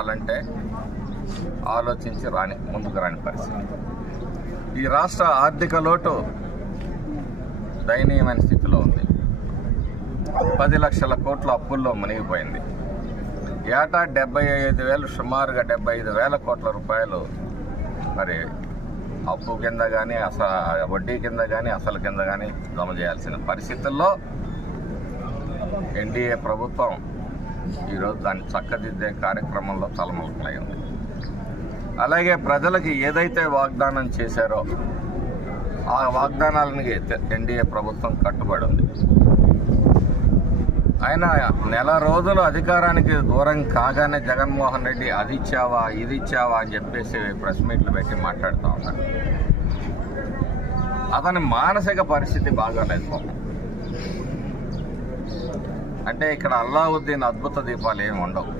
అంటే ఆలోచించి ముందుకు రాని పరిస్థితి. ఈ రాష్ట్ర ఆర్థిక లోటు దయనీయమైన స్థితిలో ఉంది. 10 లక్షల కోట్ల అప్పుల్లో మునిగిపోయింది. ఏటా 75,000 సుమారుగా 75,000 కోట్ల రూపాయలు మరి అప్పు కింద కానీ వడ్డీ కింద కానీ అసలు కింద కానీ జమ చేయాల్సిన పరిస్థితుల్లో ఎన్డీఏ ప్రభుత్వం ఈరోజు దాన్ని చక్కదిద్దే కార్యక్రమంలో తలములకలై ఉంది. అలాగే ప్రజలకి ఏదైతే వాగ్దానం చేశారో ఆ వాగ్దానాలకి ఎన్డీఏ ప్రభుత్వం కట్టుబడి ఉంది. ఆయన నెల రోజులు అధికారానికి దూరం కాగానే జగన్మోహన్ రెడ్డి అది ఇచ్చావా ఇది ఇచ్చావా అని చెప్పేసి ప్రెస్ మీట్లు పెట్టి మాట్లాడుతూ ఉన్నాడు. అతని మానసిక పరిస్థితి బాగాలేదు పాపం. అంటే ఇక్కడ అల్లావుద్దీన్ అద్భుత దీపాలు ఏమి ఉండవు.